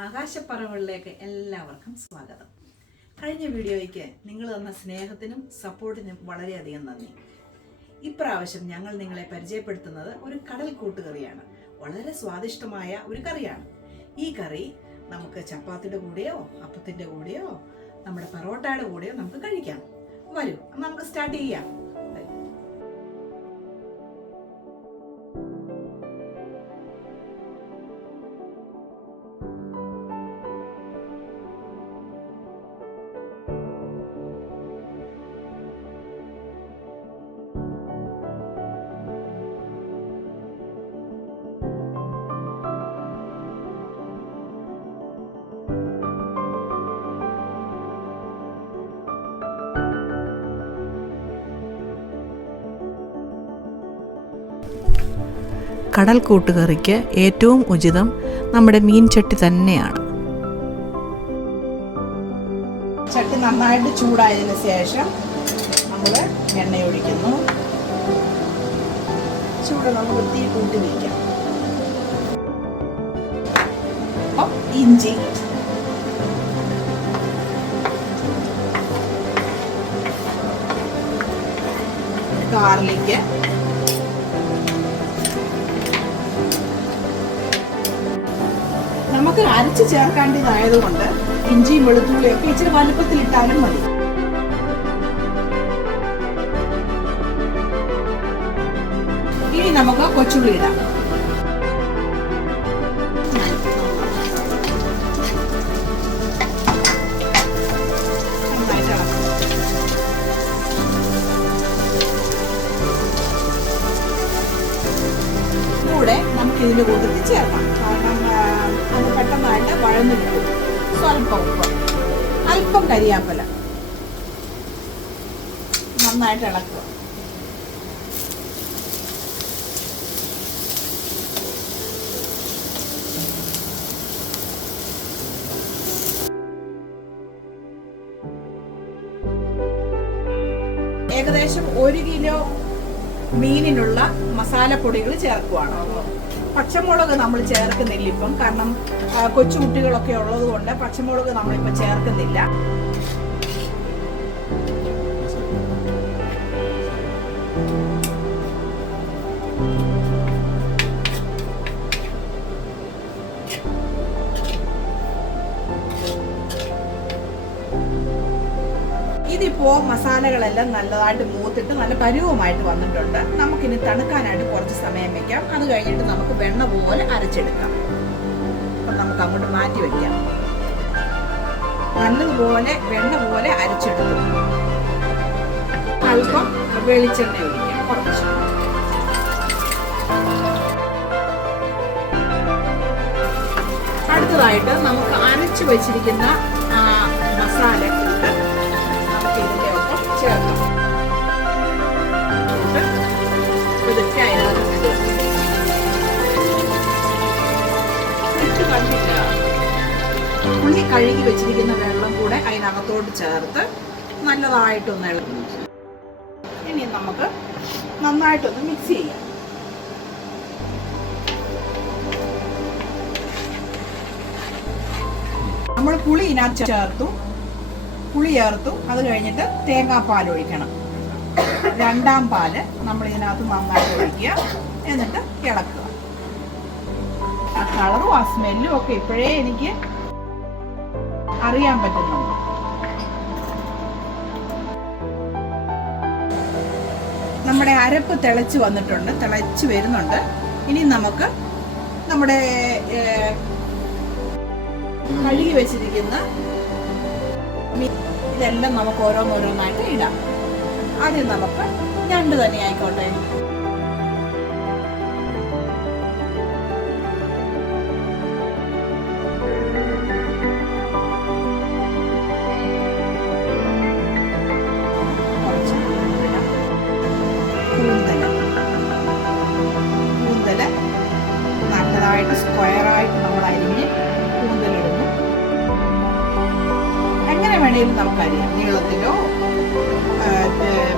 ആകാശപ്പറവുകളിലേക്ക് എല്ലാവർക്കും സ്വാഗതം. കഴിഞ്ഞ വീഡിയോയ്ക്ക് നിങ്ങൾ തന്ന സ്നേഹത്തിനും സപ്പോർട്ടിനും വളരെയധികം നന്ദി. ഇപ്രാവശ്യം ഞങ്ങൾ നിങ്ങളെ പരിചയപ്പെടുത്തുന്നത് ഒരു കടൽ കൂട്ടുകറിയാണ്. വളരെ സ്വാദിഷ്ടമായ ഒരു കറിയാണ്. ഈ കറി നമുക്ക് ചപ്പാത്തിയുടെ കൂടെയോ അപ്പത്തിൻ്റെ കൂടെയോ നമ്മുടെ പൊറോട്ടയുടെ കൂടെയോ നമുക്ക് കഴിക്കാം. വരൂ, നമുക്ക് സ്റ്റാർട്ട് ചെയ്യാം. കടൽ കൂട്ടുകറിക്ക് ഏറ്റവും ഉചിതം നമ്മുടെ മീൻ ചട്ടി തന്നെയാണ്. ചട്ടി നന്നായിട്ട് ചൂടായതിനു ശേഷം നമ്മൾ എണ്ണ ഒഴിക്കുന്നു. ചൂട് നമുക്ക് തീ കൂട്ടി വയ്ക്കാം. അപ്പം ഇഞ്ചി, ഗാർലിക്ക്, നമുക്ക് അരച്ച് ചേർക്കേണ്ടതായതുകൊണ്ട് ഇഞ്ചിയും വെളുത്തുള്ളിയൊക്കെ ഇച്ചിരി വലുപ്പത്തിലിട്ടാലും മതി. ഇനി നമുക്ക് കൊച്ചുള്ളി ഇടാം. കൂടെ നമുക്ക് ഇതിൻ്റെ കൂട്ടത്തിൽ ചേർക്കാം. കാരണം അത് പെട്ടെന്നായിട്ട് വഴന്നു കിട്ടും. സ്വല്പം ഉപ്പ്, അല്പം കരിയാപ്പല, നന്നായിട്ട് ഇളക്കുക. ഏകദേശം 1 കിലോ മീനിനുള്ള മസാലപ്പൊടികൾ ചേർക്കുവാണ്. പച്ചമുളക് നമ്മൾ ചേർക്കുന്നില്ല ഇപ്പം, കാരണം കൊച്ചുകുട്ടികളൊക്കെ ഉള്ളത് കൊണ്ട് പച്ചമുളക് നമ്മളിപ്പോൾ ചേർക്കുന്നില്ല. ഇതിപ്പോ മസാലകളെല്ലാം നല്ലതായിട്ട് മൂത്തിട്ട് നല്ല പരുവമായിട്ട് വന്നിട്ടുണ്ട്. നമുക്കിനി തണുക്കാനായിട്ട് കുറച്ച് സമയം വെക്കാം. അത് കഴിഞ്ഞിട്ട് നമുക്ക് വെണ്ണ പോലെ അരച്ചെടുക്കാം. അപ്പം നമുക്ക് അങ്ങോട്ട് മാറ്റി വയ്ക്കാം. നല്ലതുപോലെ വെണ്ണ പോലെ അരച്ചെടുക്കും. അല്പം വെളിച്ചെണ്ണ ഒഴിക്കാം, കുറച്ച്. അടുത്തതായിട്ട് നമുക്ക് അരച്ചു വെച്ചിരിക്കുന്ന മസാല ചേർക്കാം. ഉള്ളി കഴുകി വെച്ചിരിക്കുന്ന വെള്ളം കൂടെ അതിനകത്തോട്ട് ചേർത്ത് നല്ലതായിട്ടൊന്ന് ഇളക്കി. ഇനി നമുക്ക് നന്നായിട്ടൊന്ന് മിക്സ് ചെയ്യാം. നമ്മൾ പുളി ഇതിനകത്ത് ചേർത്തു. അത് കഴിഞ്ഞിട്ട് തേങ്ങാപ്പാൽ ഒഴിക്കണം. 2ാം പാല് നമ്മൾ ഇതിനകത്ത് നന്നായിട്ട് ഒഴിക്കുക. എന്നിട്ട് ഇളക്കുക. ആ കളറും ആ സ്മെല്ലും ഒക്കെ ഇപ്പോഴേ എനിക്ക് അറിയാൻ പറ്റുന്നുണ്ട്. നമ്മുടെ അരപ്പ് തിളച്ച് വരുന്നുണ്ട്. ഇനി നമുക്ക് നമ്മുടെ കഴുകി വെച്ചിരിക്കുന്ന ഇതെല്ലാം നമുക്ക് ഓരോന്നോരോന്നായിട്ട് ഇടാം. ആദ്യം നമുക്ക് ഞണ്ട് തന്നെ ആയിക്കോട്ടെ. കൂന്തല് നല്ലതായിട്ട് സ്ക്വയറായിട്ട് നമ്മൾ അരിഞ്ഞ് കൂന്തലിടുന്നു. എങ്ങനെ വേണേലും നമുക്കറിയാം. നീളത്തിലോ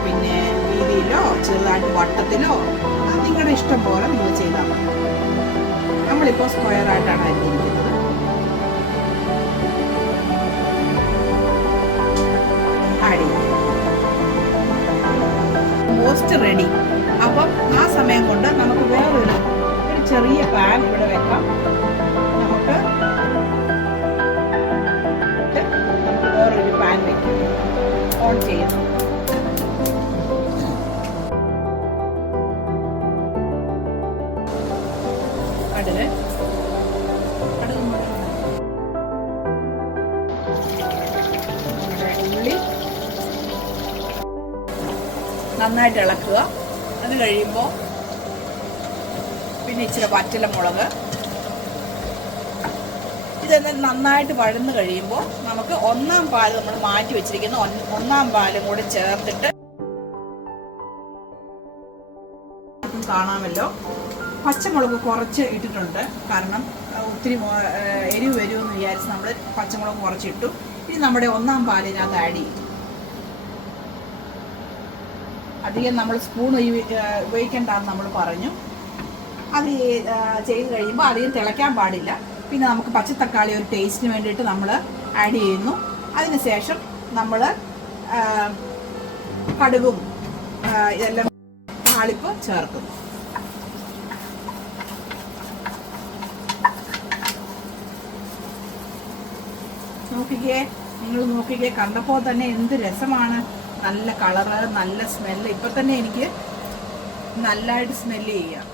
പിന്നെ വീതിയിലോ ചെറുതായിട്ട് വട്ടത്തിലോ നിങ്ങളുടെ ഇഷ്ടം പോലെ നിങ്ങൾ ചെയ്താൽ മതി. നമ്മളിപ്പോൾ സ്ക്വയറായിട്ടാണ് അരിഞ്ഞിരിക്കുന്നത്. Roast ready. അപ്പം ആ സമയം കൊണ്ട് നമുക്ക് വേറൊരു ചെറിയ പാൻ ഇവിടെ വെക്കാം. നമുക്ക് വേറൊരു പാൻ വെക്കാം. ഓൺ ചെയ്യുന്നു. കടുക് ഉള്ളി നന്നായിട്ട് ഇളക്കുക. അത് കഴിയുമ്പോൾ പിന്നെ ഇച്ചിരി വറ്റലമുളക്. ഇതെല്ലാം നന്നായിട്ട് വഴന്ന് കഴിയുമ്പോൾ നമുക്ക് ഒന്നാം പാൽ നമ്മൾ മാറ്റി വെച്ചിരിക്കുന്ന ഒന്നാം പാലും കൂടെ ചേർത്തിട്ട് കാണാമല്ലോ. പച്ചമുളക് കുറച്ച് ഇട്ടിട്ടുണ്ട്, കാരണം ഒത്തിരി എരിവ് വരുമെന്ന് വിചാരിച്ച് നമ്മൾ പച്ചമുളക് കുറച്ചിട്ടു. ഇനി നമ്മുടെ ഒന്നാം പാൽ ഇതിനകത്ത് ആഡ് ചെയ്യും. അധികം നമ്മൾ സ്പൂൺ ഉപയോഗിക്കേണ്ടെന്ന് നമ്മൾ പറഞ്ഞു. അത് ചെയ്ത് കഴിയുമ്പോൾ അധികം തിളയ്ക്കാൻ പാടില്ല. പിന്നെ നമുക്ക് പച്ചത്തക്കാളി ഒരു ടേസ്റ്റിന് വേണ്ടിയിട്ട് നമ്മൾ ആഡ് ചെയ്യുന്നു. അതിനുശേഷം നമ്മൾ കടുകും ഇതെല്ലാം താളിപ്പ് ചേർക്കുന്നു. നോക്കിക്കേ, നിങ്ങൾ നോക്കിക്കേ, കണ്ടപ്പോൾ തന്നെ എന്ത് രസമാണ്. നല്ല കളറ്, നല്ല സ്മെല്ല്. ഇപ്പം തന്നെ എനിക്ക് നല്ലതായിട്ട് സ്മെല്ല് ചെയ്യാം.